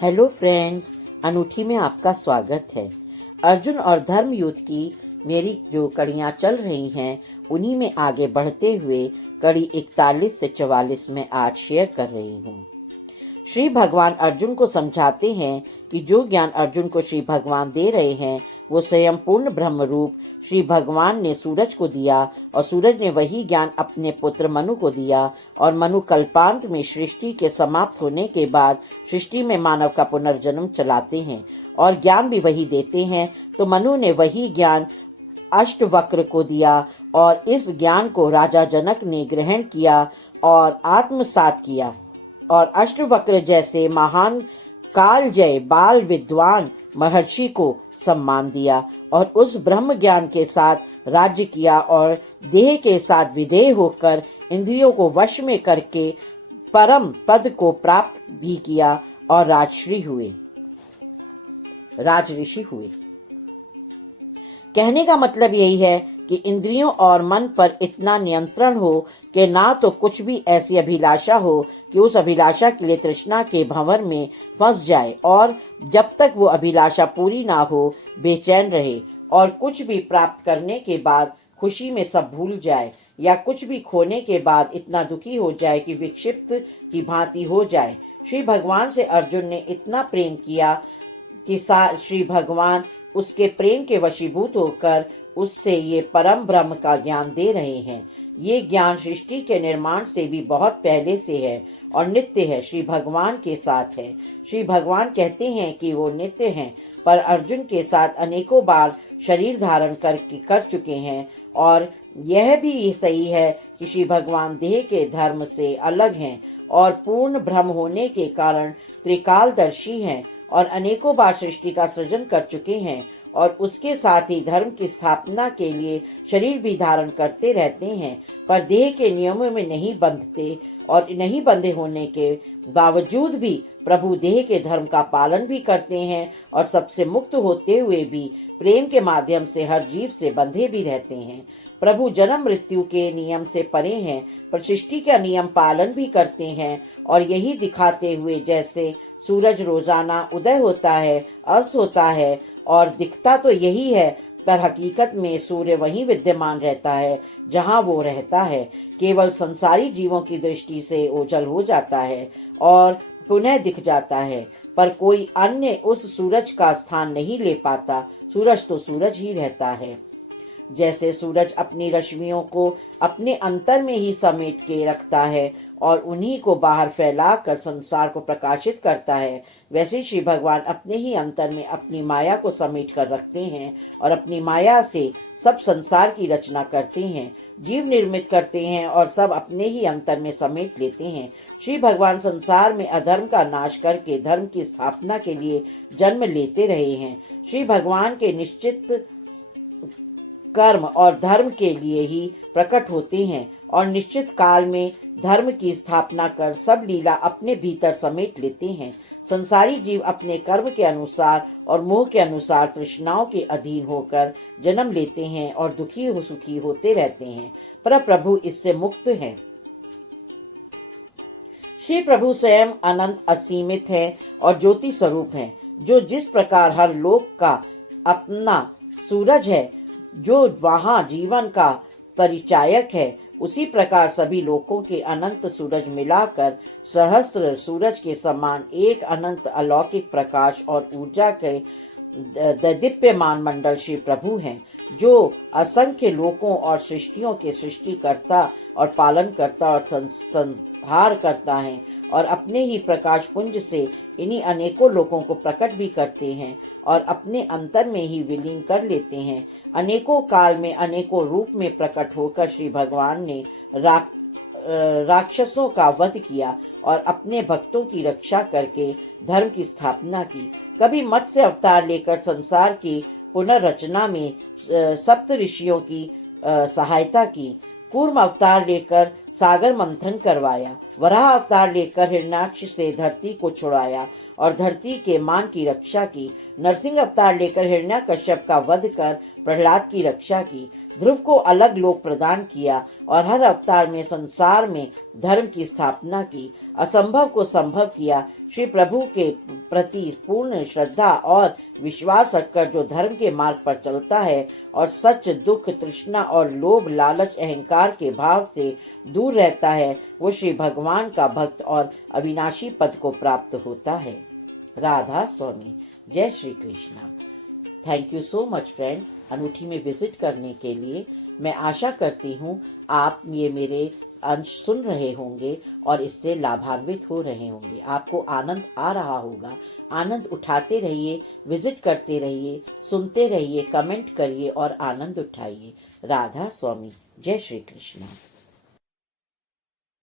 Hello friends, अनूठी में आपका स्वागत है। अर्जुन और धर्म युद्ध की मेरी जो कड़ियाँ चल रही हैं उन्हीं में आगे बढ़ते हुए कड़ी 41 से 44 में आज शेयर कर रही हूँ। श्री भगवान अर्जुन को समझाते हैं कि जो ज्ञान अर्जुन को श्री भगवान दे रहे हैं वो स्वयं पूर्ण ब्रह्म रूप श्री भगवान ने सूरज को दिया और सूरज ने वही ज्ञान अपने पुत्र मनु को दिया और मनु कल्पांत में सृष्टि के समाप्त होने के बाद सृष्टि में मानव का पुनर्जन्म चलाते हैं और ज्ञान भी वही देते हैं। तो मनु ने वही ज्ञान अष्टवक्र को दिया और इस ज्ञान को राजा जनक ने ग्रहण किया और आत्मसात किया और अष्टवक्र जैसे महान कालजय बाल विद्वान महर्षि को सम्मान दिया और उस ब्रह्म ज्ञान के साथ राज्य किया और देह के साथ विधेय होकर इंद्रियों को वश में करके परम पद को प्राप्त भी किया और राजऋषि हुए। कहने का मतलब यही है कि इंद्रियों और मन पर इतना नियंत्रण हो कि ना तो कुछ भी ऐसी अभिलाषा हो कि उस अभिलाषा के लिए तृष्णा के भंवर में फंस जाए और जब तक वो अभिलाषा पूरी ना हो बेचैन रहे और कुछ भी प्राप्त करने के बाद खुशी में सब भूल जाए या कुछ भी खोने के बाद इतना दुखी हो जाए कि विक्षिप्त की भांति हो जाए। श्री भगवान से अर्जुन ने इतना प्रेम किया कि श्री भगवान उसके प्रेम के वशीभूत होकर उससे ये परम ब्रह्म का ज्ञान दे रहे हैं। ये ज्ञान सृष्टि के निर्माण से भी बहुत पहले से है और नित्य है, श्री भगवान के साथ है। श्री भगवान कहते हैं कि वो नित्य हैं, पर अर्जुन के साथ अनेकों बार शरीर धारण कर चुके हैं और यह भी सही है कि श्री भगवान देह के धर्म से अलग हैं और पूर्ण ब्रह्म होने के कारण त्रिकालदर्शी हैं और अनेकों बार सृष्टि का सृजन कर चुके हैं और उसके साथ ही धर्म की स्थापना के लिए शरीर भी धारण करते रहते हैं, पर देह के नियमों में नहीं बंधते और नहीं बंधे होने के बावजूद भी प्रभु देह के धर्म का पालन भी करते हैं और सबसे मुक्त होते हुए भी प्रेम के माध्यम से हर जीव से बंधे भी रहते हैं। प्रभु जन्म मृत्यु के नियम से परे हैं पर सृष्टि का नियम पालन भी करते हैं और यही दिखाते हुए जैसे सूरज रोजाना उदय होता है अस्त होता है और दिखता तो यही है पर हकीकत में सूर्य वहीं विद्यमान रहता है जहां वो रहता है, केवल संसारी जीवों की दृष्टि से ओझल हो जाता है और पुनः दिख जाता है, पर कोई अन्य उस सूरज का स्थान नहीं ले पाता। सूरज तो सूरज ही रहता है। जैसे सूरज अपनी रश्मियों को अपने अंतर में ही समेट के रखता है और उन्हीं को बाहर फैलाकर संसार को प्रकाशित करता है, वैसे श्री भगवान अपने ही अंतर में अपनी माया को समेट कर रखते हैं और अपनी माया से सब संसार की रचना करते हैं, जीव निर्मित करते हैं और सब अपने ही अंतर में समेट लेते हैं। श्री भगवान संसार में अधर्म का नाश करके धर्म की स्थापना के लिए जन्म लेते रहे हैं। श्री भगवान के निश्चित कर्म और धर्म के लिए ही प्रकट होते हैं और निश्चित काल में धर्म की स्थापना कर सब लीला अपने भीतर समेट लेते हैं। संसारी जीव अपने कर्म के अनुसार और मोह के अनुसार तृष्णाओं के अधीन होकर जन्म लेते हैं और दुखी हो सुखी होते रहते हैं, पर प्रभु इससे मुक्त है। श्री प्रभु स्वयं अनंत असीमित है और ज्योति स्वरूप है, जो जिस प्रकार हर लोक का अपना सूरज है, जो वहाँ जीवन का परिचायक है, उसी प्रकार सभी लोकों के अनंत सूरज मिलाकर सहस्त्र सूरज के समान एक अनंत अलौकिक प्रकाश और ऊर्जा के दीप्यमान मंडल श्री प्रभु हैं, जो असंख्य लोकों और सृष्टियों के सृष्टिकर्ता और पालन करता और संहार करता है और अपने ही प्रकाश पुंज से इन्हीं अनेकों लोगों को प्रकट भी करते हैं और अपने अंतर में ही विलीन कर लेते हैं। अनेकों काल में अनेकों रूप में प्रकट होकर श्री भगवान ने राक्षसों का वध किया और अपने भक्तों की रक्षा करके धर्म की स्थापना की। कभी मत्स्य अवतार लेकर संसार की पुनर्रचना में सप्त ऋषियों की सहायता की, कूर्म अवतार लेकर सागर मंथन करवाया, वराह अवतार लेकर हिरण्याक्ष से धरती को छुड़ाया और धरती के मान की रक्षा की, नरसिंह अवतार लेकर हिरण्याकश्यप का वध कर प्रहलाद की रक्षा की, ध्रुव को अलग लोक प्रदान किया और हर अवतार में संसार में धर्म की स्थापना की, असंभव को संभव किया। श्री प्रभु के प्रति पूर्ण श्रद्धा और विश्वास रखकर जो धर्म के मार्ग पर चलता है और सच, दुख, तृष्णा और लोभ, लालच, अहंकार के भाव से दूर रहता है, वो श्री भगवान का भक्त और अविनाशी पद को प्राप्त होता है। राधा स्वामी। जय Shri Krishna. Thank you so much friends, अनूठी में विजिट करने के लिए। मैं आशा करती हूँ आप ये मेरे अंश सुन रहे होंगे और इससे लाभान्वित हो रहे होंगे। आपको आनंद आ रहा होगा। आनंद उठाते रहिए, विजिट करते रहिए, सुनते रहिए, कमेंट करिए और आनंद उठाइए। राधा स्वामी। जय श्री कृष्णा।